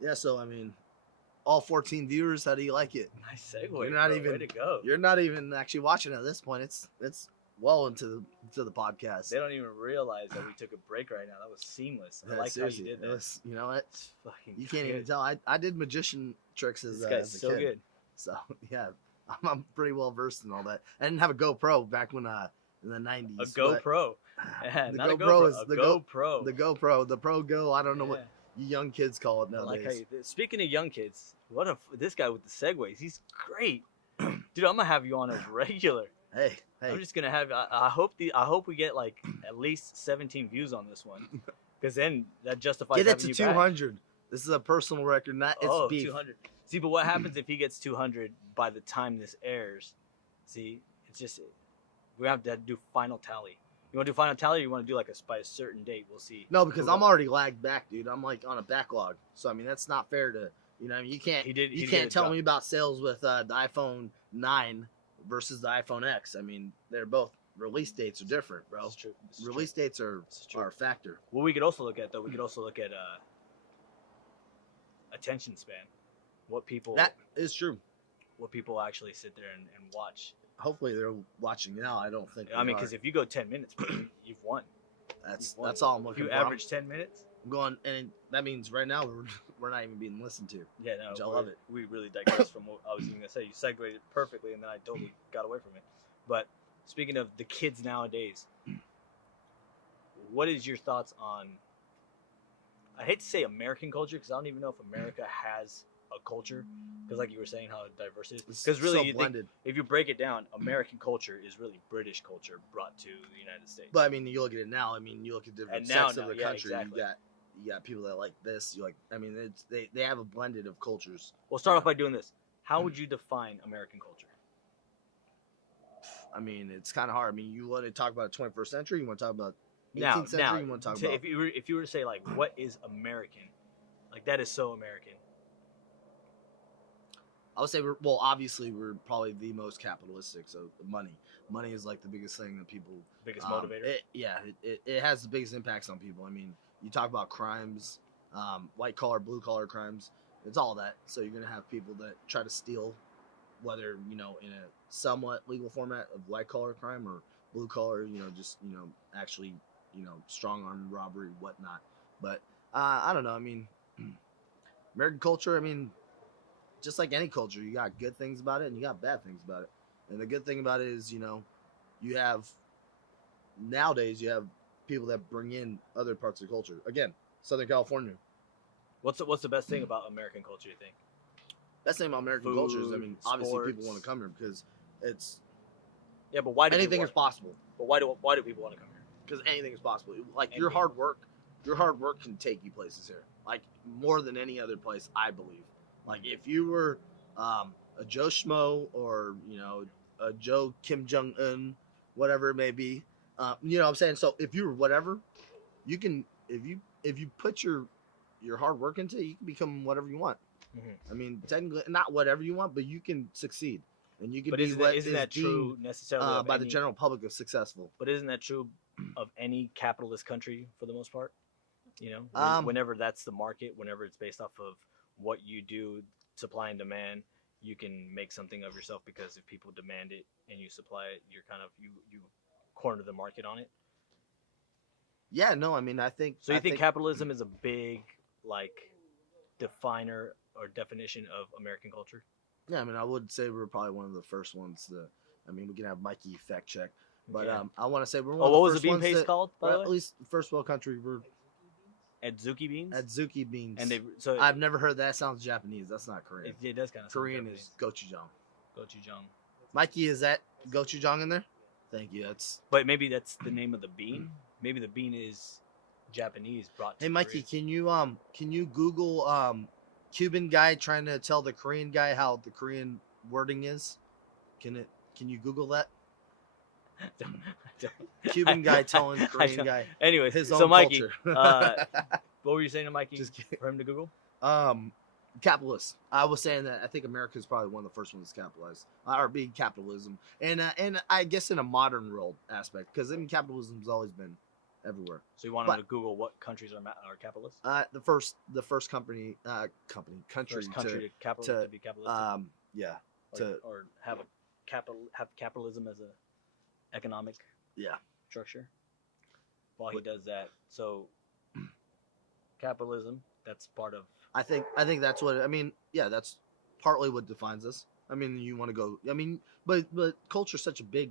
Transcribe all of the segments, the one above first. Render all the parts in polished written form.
Yeah, so I mean, all 14 viewers, how do you like it? Nice segue. You're not bro. even. Way to go. You're not even actually watching at this point. It's well into the podcast. They don't even realize that we took a break right now. That was seamless. I like how you did that. Was, you know what? It's fucking. You can't even tell. I did magician tricks as, This guy's as a so kid. good. So yeah, I'm pretty well versed in all that. I didn't have a GoPro back when in the 90s. A GoPro. The Not GoPro a is the GoPro. The GoPro, the Pro Go. I don't know what you young kids call it nowadays. I like how you, speaking of young kids, this guy with the segues, he's great, dude. I'm gonna have you on as regular. Hey, I'm just gonna have. I hope we get like at least 17 views on this one, because then that justifies. Get it to you 200. Back. This is a personal record, not it's beef. 200. See, but what happens if he gets 200 by the time this airs? See, it's just we have to do final tally. You want to do final tally, or you want to do like by a certain date? We'll see. No, because I'm already lagged back, dude. I'm like on a backlog, so I mean that's not fair to you can't you can't tell me about sales with the iPhone 9 versus the iPhone X. I mean they're both release dates are different, bro. That's true. Release dates are a factor. What we could also look at attention span. What people that is true. What people actually sit there and watch. Hopefully they're watching now. I don't think. I mean, because if you go 10 minutes, you've won. That's all I'm looking for. If you average 10 minutes, I'm going, and that means right now we're not even being listened to. Yeah, no, I love it. We really digress from what I was even gonna say. You segued it perfectly, and then I totally got away from it. But speaking of the kids nowadays, what is your thoughts on? I hate to say American culture because I don't even know if America has a culture, because like you were saying how diverse it is, because really if you break it down, American culture is really British culture brought to the United States. But I mean, you look at it now. I mean, you look at different sects of the country. Exactly. You got people that like this. You like. I mean, they have a blended of cultures. We'll start off by doing this. How would you define American culture? I mean, it's kind of hard. I mean, you want to talk about 21st century? You want to talk about 18th century? You want to talk about if you were to say like what is American, like that is so American. I would say obviously we're probably the most capitalistic. So money is like the biggest thing that people. Biggest motivator. It has the biggest impacts on people. I mean, you talk about crimes, white collar, blue collar crimes. It's all that. So you're gonna have people that try to steal, whether in a somewhat legal format of white collar crime or blue collar. Just actually strong arm robbery, whatnot. But I don't know. I mean, American culture. I mean. Just like any culture, you got good things about it and you got bad things about it. And the good thing about it is, nowadays you have people that bring in other parts of the culture. Again, Southern California. What's the best thing about American culture, you think? Best thing about American culture is, I mean, obviously people want to come here because it's. Yeah, but why do anything is possible? But why do people want to come here? Because anything is possible. Like your hard work can take you places here. Like more than any other place, I believe. Like if you were a Joe Schmo or a Joe Kim Jong Un, whatever it may be, you know what I'm saying. So if you were whatever, you can if you put your hard work into it, you can become whatever you want. Mm-hmm. I mean, technically not whatever you want, but you can succeed and you can. But isn't that true necessarily by the general public of successful? But isn't that true of any capitalist country for the most part? Whenever that's the market, whenever it's based off of what you do, supply and demand, you can make something of yourself because if people demand it and you supply it, you're kind of you corner the market on it. Yeah, no, I mean, I think. So you think capitalism is a big definer or definition of American culture? Yeah, I mean, I would say we're probably one of the first ones to. I mean, we can have Mikey fact check, but I want to say we're one. What of was the bean paste called? By the way? At least first world country. We're Adzuki beans. Adzuki beans. And I've never heard that. Sounds Japanese. That's not Korean. It does kind of. Korean is gochujang. Gochujang. Mikey, is that gochujang in there? Thank you. But maybe that's the name of the bean. Maybe the bean is Japanese brought. Hey, Mikey, can you Google Cuban guy trying to tell the Korean guy how the Korean wording is? Can you Google that? Cuban guy telling Korean guy. Anyways, his own Mikey, what were you saying to Mikey? For him to Google? Capitalist. I was saying that I think America is probably one of the first ones to capitalize or be capitalism, and I guess in a modern world aspect, because I mean capitalism's always been everywhere. So you want But- to Google what countries are capitalist? The first country First country to be capitalist, yeah, or have capitalism as a economic yeah. structure. While he does that, so capitalism, that's part of. I think that's what I mean. Yeah, that's partly what defines us. I mean, you want to go. I mean, but culture's such a big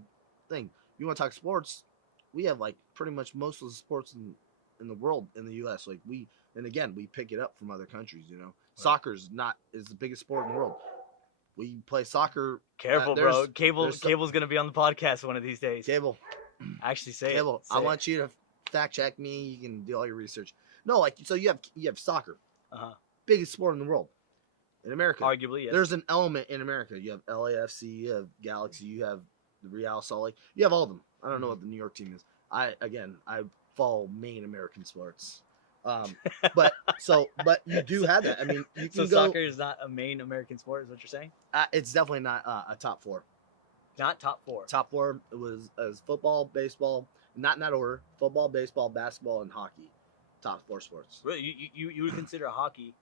thing. You want to talk sports? We have like pretty much most of the sports in the world in the U.S. Like we pick it up from other countries. You know, soccer's is the biggest sport in the world. We play soccer. Careful, bro. Cable's gonna be on the podcast one of these days. Cable, actually say Cable. it. I want you to fact check me. You can do all your research. No, like so you have soccer, biggest sport in the world. In America, arguably, yes. There's an element in America. You have LAFC, you have Galaxy, you have the Real Salt Lake. You have all of them. I don't know what the New York team is. I follow main American sports. But you do have that. I mean, you can go. Soccer is not a main American sport, is what you're saying? It's definitely not a top four. Not top four. Top four was football, baseball, not in that order. Football, baseball, basketball, and hockey. Top four sports. Really, you would consider hockey?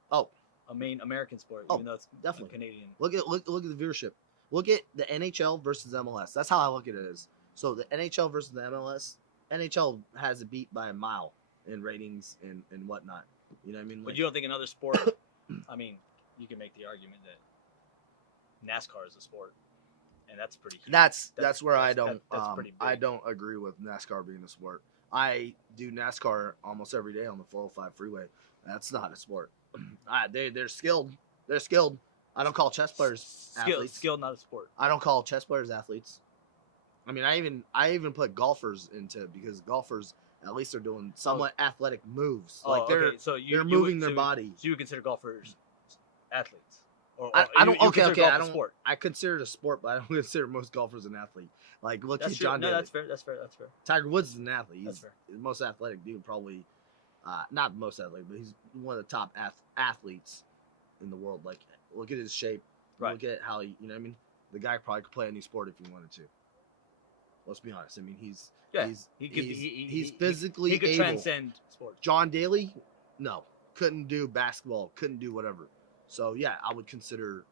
A main American sport, even though it's definitely Canadian. Look at the viewership. Look at the NHL versus MLS. That's how I look at it. Is so the NHL versus the MLS. NHL has it beat by a mile in ratings and whatnot. You know what I mean? But you don't think another sport? I mean, you can make the argument that NASCAR is a sport, and that's pretty huge. That's where I don't pretty big. I don't agree with NASCAR being a sport. I do NASCAR almost every day on the 405 freeway. That's not a sport. They're skilled. They're skilled. I don't call chess players athletes. Skilled, not a sport. I don't call chess players athletes. I mean, I even put golfers into it because golfers at least are doing somewhat athletic moves. Like they're moving their body. So you would consider golfers athletes? I don't. Okay. I don't. Sport. I consider it a sport, but I don't consider most golfers an athlete. Like look at John Daly. No, that's fair. That's fair. Tiger Woods is an athlete. That's He's fair. the most athletic dude, probably. Not the most athletic, but he's one of the top athletes in the world. Like, look at his shape. Right. Look at how you know what I mean. The guy probably could play any sport if he wanted to. Let's be honest. I mean, he's physically he could able. transcend sports. John Daly, no, couldn't do basketball, couldn't do whatever. So yeah, I would consider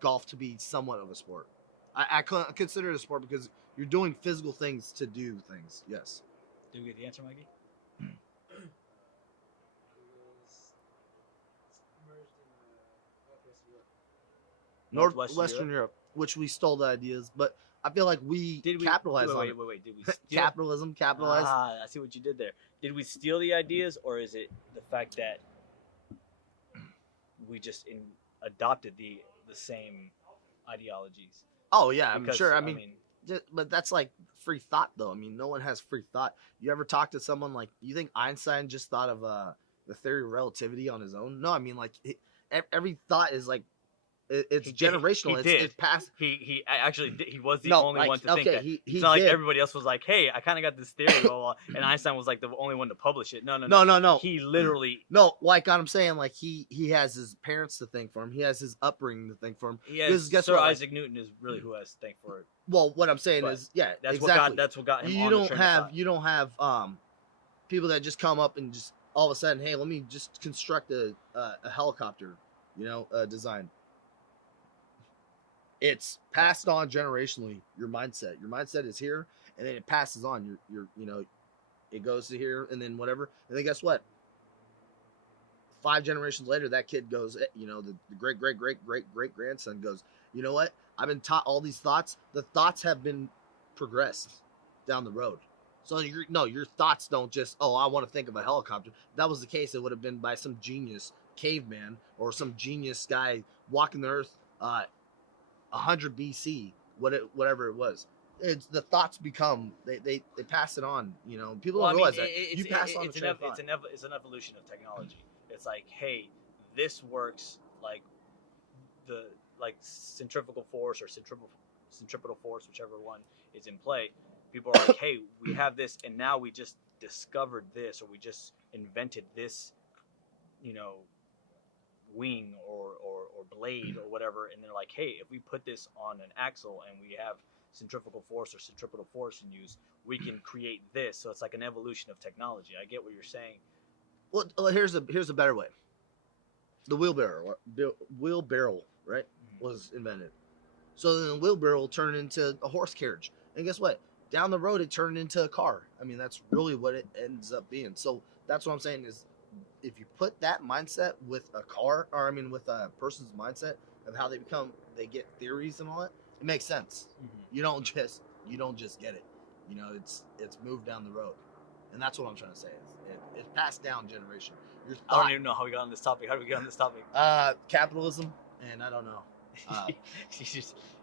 golf to be somewhat of a sport. I consider it a sport because you're doing physical things to do things. Yes. Did we get the answer, Mikey? Northwestern Europe, which we stole the ideas, but I feel like we capitalized on it. Wait. Did we steal? Capitalism, capitalize. I see what you did there. Did we steal the ideas, or is it the fact that we just adopted the same ideologies? Oh yeah, I'm sure. I mean, but that's like free thought, though. I mean, no one has free thought. You ever talk to someone like you think Einstein just thought of the theory of relativity on his own? No, I mean like every thought is like. It's generational. It's past. He actually did. He was the only one to think that. It's not like everybody else was like, "Hey, I kind of got this theory," blah, blah, blah, and Einstein was like the only one to publish it. No. He literally like I'm saying, like he has his parents to thank for him. He has his upbringing to thank for him. Sir Isaac Newton is really who has to thank for it. Well, what I'm saying is, that's exactly. what got him. You don't have people that just come up and just all of a sudden, hey, let me just construct a helicopter, design. It's passed on generationally. Your mindset is here, and then it passes on. It goes to here, and then whatever. And then guess what? 5 generations later, that kid goes. The great grandson goes. You know what? I've been taught all these thoughts. The thoughts have been progressed down the road. So your thoughts don't just. Oh, I want to think of a helicopter. If that was the case, it would have been by some genius caveman or some genius guy walking the earth. 100 BC, whatever it was. It's the thoughts become they pass it on. People don't realize that you pass on. It's an evolution of technology. It's like, hey, this works like centrifugal force or centripetal force, whichever one is in play. People are like, hey, we have this, and now we just discovered this, or we just invented this, wing or blade or whatever, and they're like, hey, if we put this on an axle and we have centrifugal force or centripetal force and use, we can create this. So it's like an evolution of technology. I get what you're saying. Well, here's a better way. The wheelbarrow, right, was invented. So then the wheelbarrow turned into a horse carriage, and guess what? Down the road, it turned into a car. I mean, that's really what it ends up being. So that's what I'm saying is, if you put that mindset with a car, or I mean, with a person's mindset of how they get theories and all that, it makes sense. You don't just get it. You know, it's moved down the road, and that's what I'm trying to say. It's passed down generation. I don't even know how we got on this topic. How did we get on this topic? Capitalism, and I don't know.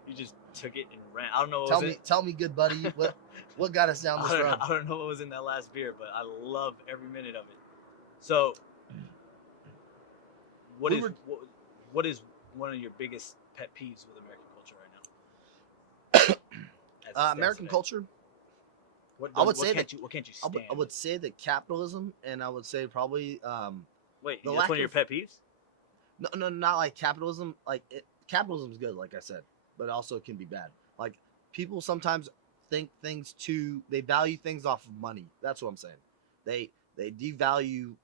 You just took it and ran. I don't know. Tell me, good buddy, what got us down this road? I don't know what was in that last beer, but I love every minute of it. So, what is one of your biggest pet peeves with American culture right now? American culture. What can't you stand? I would say that capitalism, and I would say probably. Wait, that's one of your pet peeves? No, not like capitalism. Like capitalism is good, like I said, but also it can be bad. Like people sometimes think they value things off of money. That's what I'm saying. They devalue.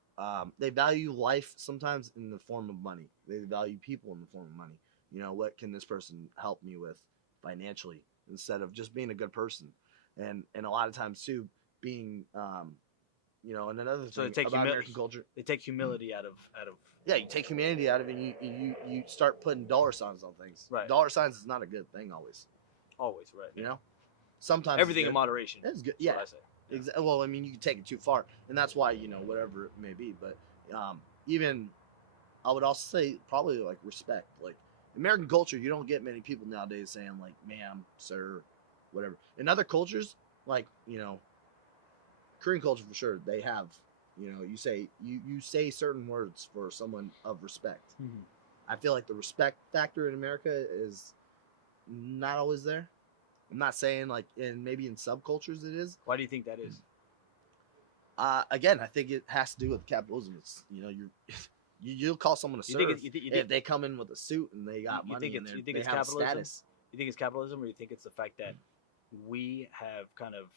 They value life sometimes in the form of money. They value people in the form of money. You know, what can this person help me with financially instead of just being a good person? And a lot of times too, being you know, and another thing about American culture, they take humility out of. Yeah, you take humanity out of it, and you start putting dollar signs on things. Right. Dollar signs is not a good thing always. Always, right. You know, sometimes everything in moderation. It's good. Yeah. What I say. Yeah. Well, I mean, you can take it too far, and that's why, you know, whatever it may be. But even I would also say probably like respect. Like American culture, you don't get many people nowadays saying like ma'am, sir, whatever. In other cultures, like, you know, Korean culture for sure, they have, you know, you say certain words for someone of respect. Mm-hmm. I feel like the respect factor in America is not always there. I'm not saying like maybe in subcultures it is. Why do you think that is? Again, I think it has to do with capitalism. It's, you know, you'll call someone a serf if they come in with a suit and they got money and they have capitalism? status. You think it's capitalism, or you think it's the fact that we have kind of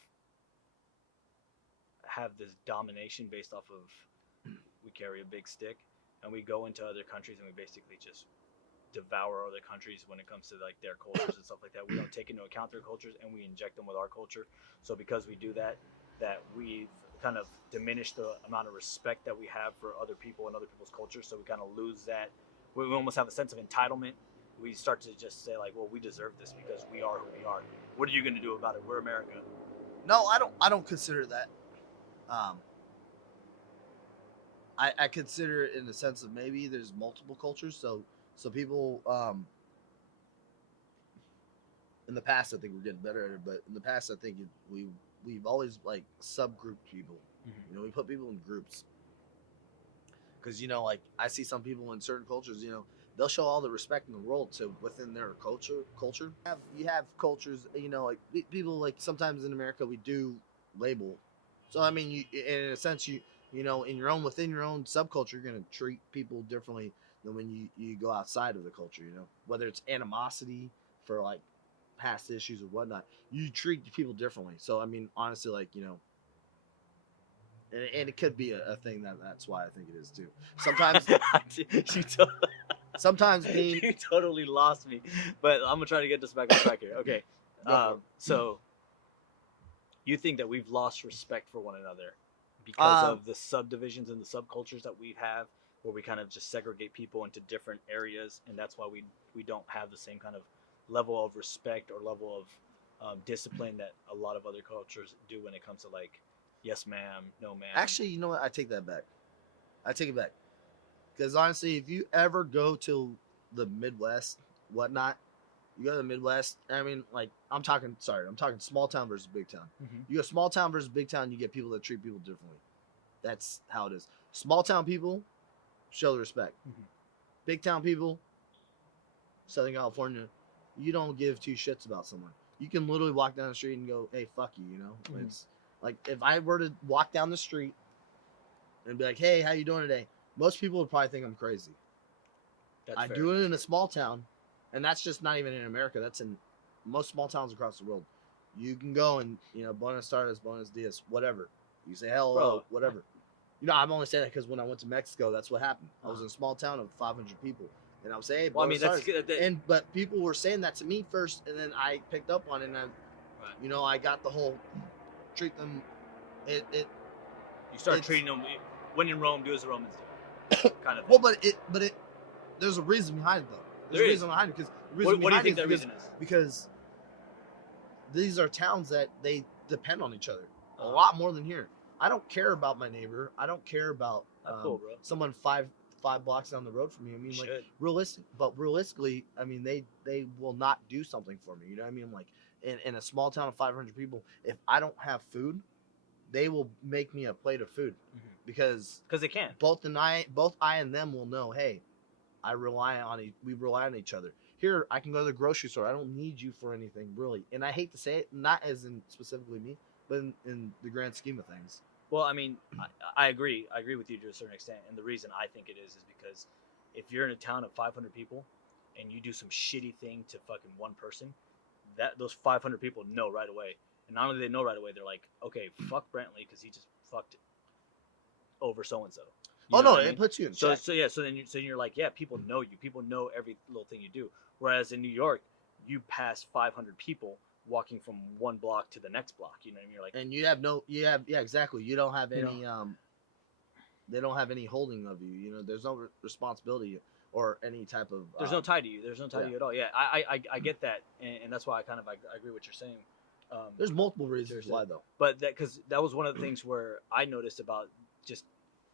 have this domination based off of we carry a big stick and we go into other countries and we basically just devour other countries when it comes to like their cultures and stuff like that. We don't take into account their cultures and we inject them with our culture. So because we do that we've kind of diminished the amount of respect that we have for other people and other people's cultures. So we kind of lose that. We almost have a sense of entitlement. We start to just say like, well, we deserve this because we are who we are. What are you going to do about it? We're America. No, I don't consider that. I consider it in the sense of maybe there's multiple cultures. So people, in the past, I think we're getting better at it, but in the past, I think we've always like subgrouped people. Mm-hmm. You know, we put people in groups. Because, you know, like I see some people in certain cultures, you know, they'll show all the respect in the world to within their culture. You have cultures, you know, like people like sometimes in America we do label. So I mean, in a sense, you know, within your own subculture, you're gonna treat people differently than when you go outside of the culture. You know, whether it's animosity for like past issues or whatnot, you treat people differently. So I mean, honestly, like, you know, and it could be a thing that's why I think it is too. Sometimes sometimes you totally lost me, but I'm gonna try to get this back on track here. Okay, so you think that we've lost respect for one another because of the subdivisions and the subcultures that we have, where we kind of just segregate people into different areas, and that's why we don't have the same kind of level of respect or level of discipline that a lot of other cultures do when it comes to like, yes ma'am, no ma'am. Actually, you know what? I take that back. I take it back. Because honestly, if you ever go to the Midwest, whatnot, you go to the Midwest, I mean, like, I'm talking small town versus big town. Mm-hmm. You go small town versus big town, you get people that treat people differently. That's how it is. Small town people show the respect. Mm-hmm. Big town people, Southern California, you don't give two shits about someone. You can literally walk down the street and go, hey, fuck you, you know? Mm-hmm. It's like, if I were to walk down the street and be like, hey, how you doing today? Most people would probably think I'm crazy. I do it in a small town, and that's just not even in America. That's in most small towns across the world, you can go and Buenos tardes, Buenos dias, whatever. You say hello, Bro, whatever. I'm only saying that because when I went to Mexico, that's what happened. I was in a small town of 500 people, and I was saying, hey, well, I mean, Buenos tardes. But people were saying that to me first, and then I picked up on it, and I got the whole treat them. You start treating them. When in Rome, do as the Romans do, kind of thing. Well, but there's a reason behind it, though. There's a reason behind it, because what do you think that reason is? Because these are towns that they depend on each other a lot more than here. I don't care about my neighbor. I don't care about someone five blocks down the road from me. I mean, realistically, I mean, they will not do something for me. You know what I mean? Like in a small town of 500 people, if I don't have food, they will make me a plate of food, because they can. Both I and them will know, hey, we rely on each other. Here, I can go to the grocery store. I don't need you for anything, really. And I hate to say it, not as in specifically me, but in the grand scheme of things. Well, I mean, I agree. I agree with you to a certain extent. And the reason I think it is because if you're in a town of 500 people and you do some shitty thing to fucking one person, those 500 people know right away. And not only do they know right away, they're like, okay, fuck Brentley because he just fucked over so-and-so. It puts you in check. So then you're like, yeah, people know you. People know every little thing you do. Whereas in New York, you pass 500 people walking from one block to the next block. You know what I mean? You're like, and exactly. You don't have any they don't have any holding of you. There's no responsibility or any type of. There's no tie to you. There's no tie to you at all. Yeah, I get that, and that's why I agree what you're saying. There's multiple reasons why, though. But because that was one of the things where I noticed about just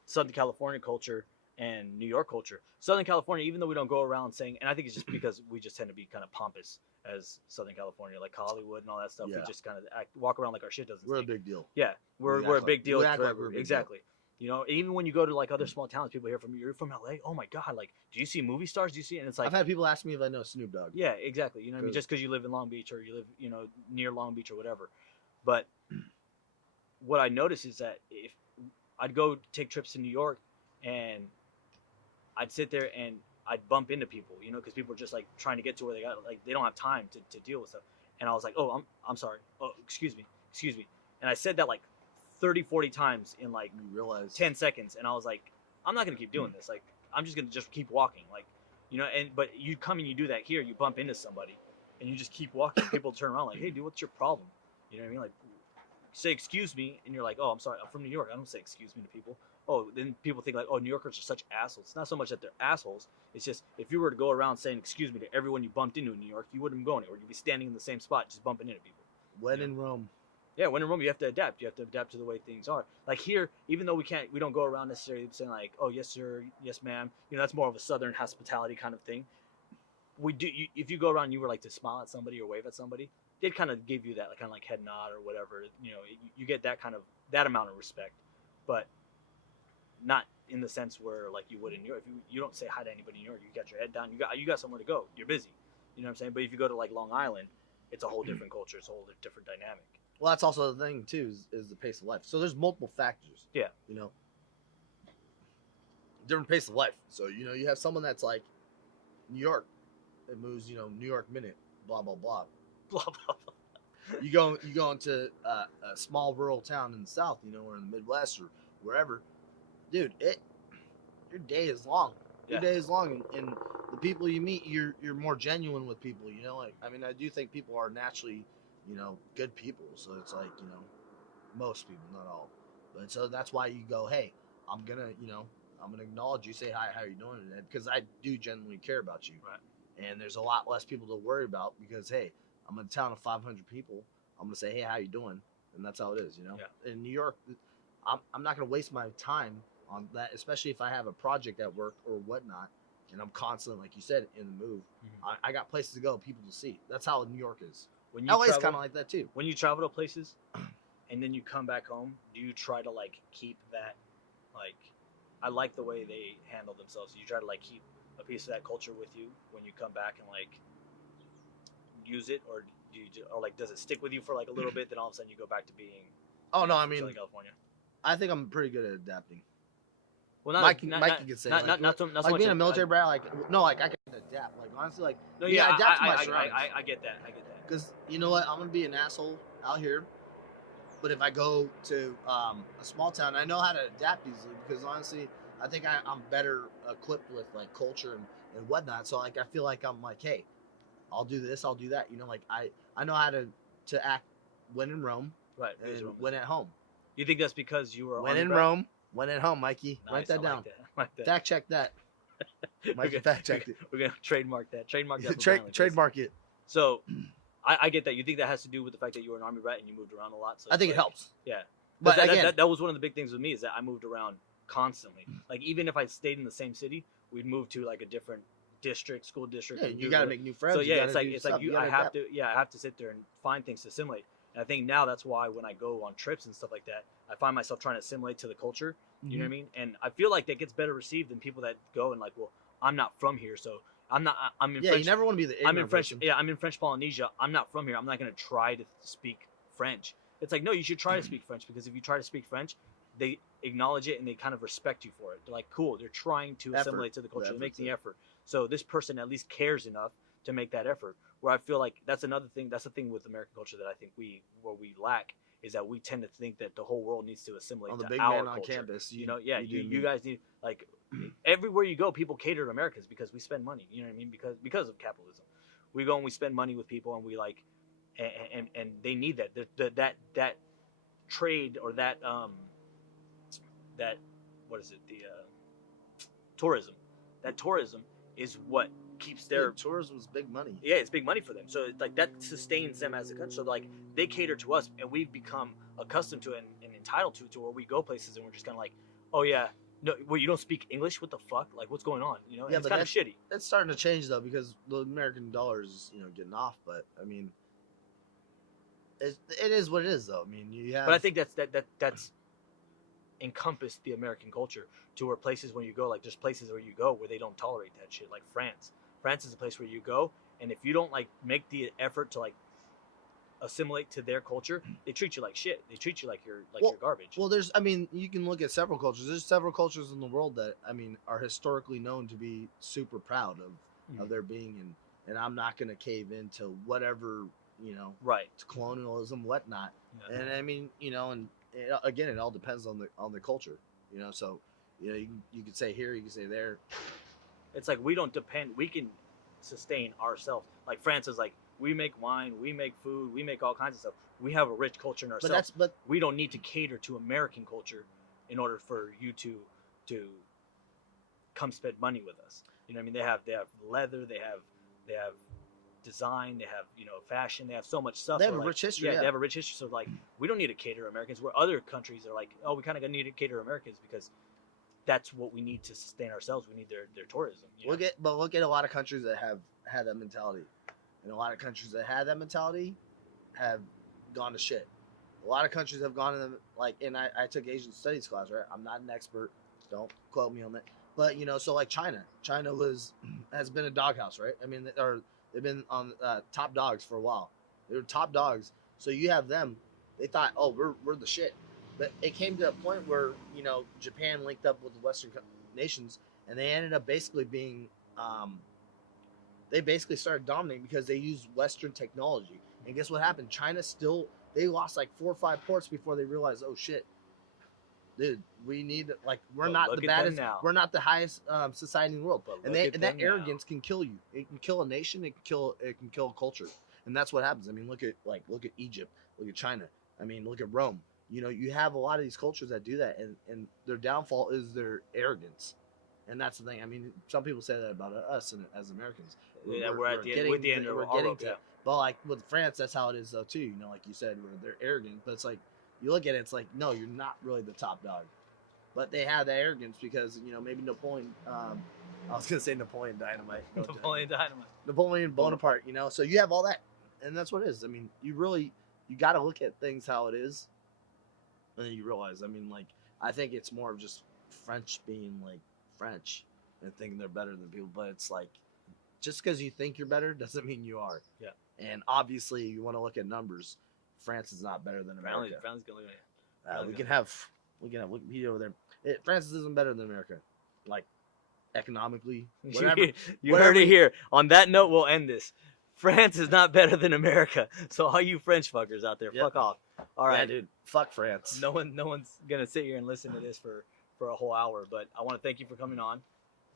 Southern California culture and New York culture. Southern California, even though we don't go around saying, and I think it's just because we just tend to be kind of pompous as Southern California, like Hollywood and all that stuff. Yeah. We just kind of walk around like our shit doesn't. We're stink. A big deal. Yeah, we're a big deal. Exactly. Even when you go to like other small towns, people hear you're from LA. Oh my god, like, do you see movie stars? Do you see? And it's like I've had people ask me if I know Snoop Dogg. Yeah, exactly. You know what I mean? Just because you live in Long Beach or you live, near Long Beach or whatever. But what I noticed is that if I'd go take trips to New York and I'd sit there and I'd bump into people, because people are just like trying to get to where they don't have time to deal with stuff. And I was like, oh, I'm sorry. Oh, excuse me. And I said that like 30, 40 times in like 10 seconds. And I was like, I'm not going to keep doing this. Like, I'm just going to just keep walking. Like, but you come and you do that here, you bump into somebody and you just keep walking. People turn around like, hey dude, what's your problem? You know what I mean? Like, say excuse me, and you're like, oh, I'm sorry, I'm from New York. I don't say excuse me to people. Oh, then people think like, oh, New Yorkers are such assholes. It's not so much that they're assholes. It's just if you were to go around saying excuse me to everyone you bumped into in New York, you wouldn't go anywhere. You'd be standing in the same spot, just bumping into people. When in Rome. Yeah, when in Rome, you have to adapt. You have to adapt to the way things are. Like here, even though we don't go around necessarily saying like, oh, yes sir, yes ma'am. That's more of a Southern hospitality kind of thing. We do. If you go around, and you were like to smile at somebody or wave at somebody, they'd kind of give you that kind of like head nod or whatever. You get that that amount of respect, but not in the sense where like you would in New York. If you don't say hi to anybody in New York, you got your head down. You got somewhere to go. You're busy. You know what I'm saying? But if you go to like Long Island, it's a whole different culture. It's a whole different dynamic. Well, that's also the thing too is the pace of life. So there's multiple factors. Yeah. Different pace of life. So you have someone that's like New York. It moves, New York minute, blah blah blah. Blah blah blah. You go into a small rural town in the South, or in the Midwest or wherever, dude. Your day is long. Your day is long, and the people you meet, you're more genuine with people. I do think people are naturally, good people. So it's like, most people, not all, but so that's why you go, hey, I'm gonna acknowledge you, say hi, how you doing today, because I do genuinely care about you. Right. And there's a lot less people to worry about because, hey, I'm in a town of 500 people. I'm going to say, hey, how you doing? And that's how it is, Yeah. In New York, I'm not going to waste my time on that, especially if I have a project at work or whatnot, and I'm constantly, like you said, in the move. Mm-hmm. I got places to go, people to see. That's how New York is. LA's kind of like that, too. When you travel to places and then you come back home, do you try to, like, keep that, like, I like the way they handle themselves. You try to, like, keep a piece of that culture with you when you come back and like use it, or does it stick with you for like a little bit, then all of a sudden you go back to being Southern California? I think I'm pretty good at adapting. Well, Mikey could say not so like much being a military brat. Like no, like I can adapt. Like honestly, like No, yeah, yeah, adapt to my surroundings. I get that. I get that. Because you know what, I'm gonna be an asshole out here, but if I go to a small town, I know how to adapt easily. Because honestly, I think I'm better equipped with like culture and whatnot. So like I feel like I'm like, hey, I'll do this, I'll do that. You know, like I know how to act when in Rome, Right. and when at home. You think that's because you were when in Rome, when at home, Mikey. Nice, Write that down. Like that. Fact check that. Mikey fact checked it. We're gonna trademark that. Trademark that. Trademark it. So, I get that. You think that has to do with the fact that you were an army rat and you moved around a lot. So I think it helps. Yeah. But again, that was one of the big things with me is that I moved around constantly. Like even if I stayed in the same city, we'd move to like a different school district. Yeah, you got to make new friends. So yeah, it's like I have to sit there and find things to assimilate. And I think now that's why when I go on trips and stuff like that, I find myself trying to assimilate to the culture. You know what I mean? And I feel like that gets better received than people that go and like, well, I'm not from here, so I'm in yeah, French. You never want to be the I'm in French. person. Yeah, I'm in French Polynesia. I'm not from here. I'm not going to try to speak French. It's like, no, you should try to speak French, because if you try to speak French, they acknowledge it and they kind of respect you for it. They're like, cool. They're trying to assimilate to the culture. They're making the effort. So this person at least cares enough to make that effort. Where I feel like that's another thing. That's the thing with American culture that I think we lack, is that we tend to think that the whole world needs to assimilate on the to big our man culture. on campus. You guys need, like, everywhere you go, people cater to Americans because we spend money. You know what I mean? Because of capitalism, we go and we spend money with people, and we like, and they need that trade, or that what is it, the tourism. That tourism is what keeps their tourism is big money. Yeah, it's big money for them. So it's like that sustains them as a country. So like they cater to us, and we've become accustomed to it and entitled to where we go places and we're just kind of like, oh yeah, no, well, you don't speak English? What the fuck? Like, what's going on? You know, yeah, it's kind of shitty. That's starting to change though, because the American dollar is getting off. But I mean, it is what it is though. I mean, you have. But I think that's encompassed the American culture to where places when you go, like there's places where you go where they don't tolerate that shit, like France. France is a place where you go, and if you don't like make the effort to like assimilate to their culture, they treat you like shit. They treat you like you're garbage. Well, you can look at several cultures. There's several cultures in the world that are historically known to be super proud of their being, and I'm not gonna cave into whatever right, to colonialism, whatnot. Yeah. And I mean, and again, it all depends on the culture, So you could say here, you could say there. It's like we don't depend. We can sustain ourselves. Like France is like, we make wine, we make food, we make all kinds of stuff. We have a rich culture in ourselves. But we don't need to cater to American culture in order for you to come spend money with us. You know what I mean? They have leather, they have design, they have fashion, they have so much stuff. They have a rich history. Yeah, they have a rich history. So like, we don't need to cater to Americans. Where other countries are like, oh, we kind of need to cater to Americans because that's what we need to sustain ourselves. We need their tourism. Look at a lot of countries that have had that mentality, and a lot of countries that had that mentality have gone to shit. A lot of countries have gone to them and I took Asian studies class, right? I'm not an expert, don't quote me on that. But so like China has been a doghouse, right? I mean, they've been on top dogs for a while. They were top dogs, so you have them. They thought, oh, we're the shit. But it came to a point where, Japan linked up with the Western nations, and they ended up basically being, they basically started dominating because they used Western technology. And guess what happened? China they lost like 4 or 5 ports before they realized, oh shit, dude, we need, we're not the baddest, we're not the highest society in the world. And that arrogance can kill you. It can kill a nation. It can kill a culture. And that's what happens. I mean, look at Egypt, look at China. I mean, look at Rome. You have a lot of these cultures that do that, and their downfall is their arrogance, and that's the thing. I mean, some people say that about us and as Americans. Yeah, we're at the end of our rope. Yeah. But like with France, that's how it is though too. Like you said, where they're arrogant, but it's like you look at it, it's like no, you're not really the top dog, but they have that arrogance because maybe Napoleon. I was gonna say Napoleon Dynamite. Napoleon Bonaparte. So you have all that, and that's what it is. I mean, you got to look at things how it is. And then you realize, I think it's more of just French being like French and thinking they're better than people. But it's like, just because you think you're better doesn't mean you are. Yeah. And obviously, you want to look at numbers. France is not better than America. France is gonna we can have looking at Wikipedia over there. France isn't better than America, like economically. Whatever. You heard it here. On that note, we'll end this. France is not better than America. So all you French fuckers out there, Yep. fuck off. All right, Yeah, dude. Fuck France. no one's gonna sit here and listen to this for a whole hour. But I want to thank you for coming on.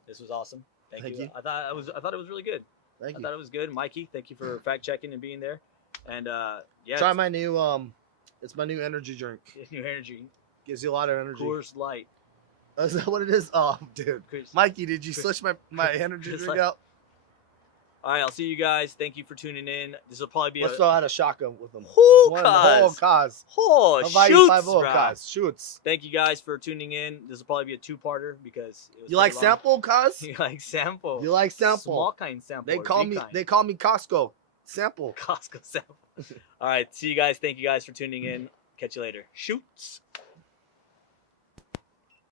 This was awesome. Thank you. I thought it was really good. Thank you. I thought it was good, Mikey. Thank you for fact checking and being there. And yeah, Try my new it's my new energy drink. new energy. Gives you a lot of energy. Coors Light. Oh, is that what it is? Oh, dude. Mikey, did you switch my energy drink out? All right, I'll see you guys. Thank you for tuning in. This will probably be Let's throw out a shotgun with them. Cause. Shoots. Thank you guys for tuning in. This will probably be a two-parter because it was You like pretty long. sample, cuz? You like sample? You like sample? Small kind sample. They or call big me. kind? They call me Costco. Sample. Costco sample. All right, see you guys. Thank you guys for tuning in. Catch you later. Shoots.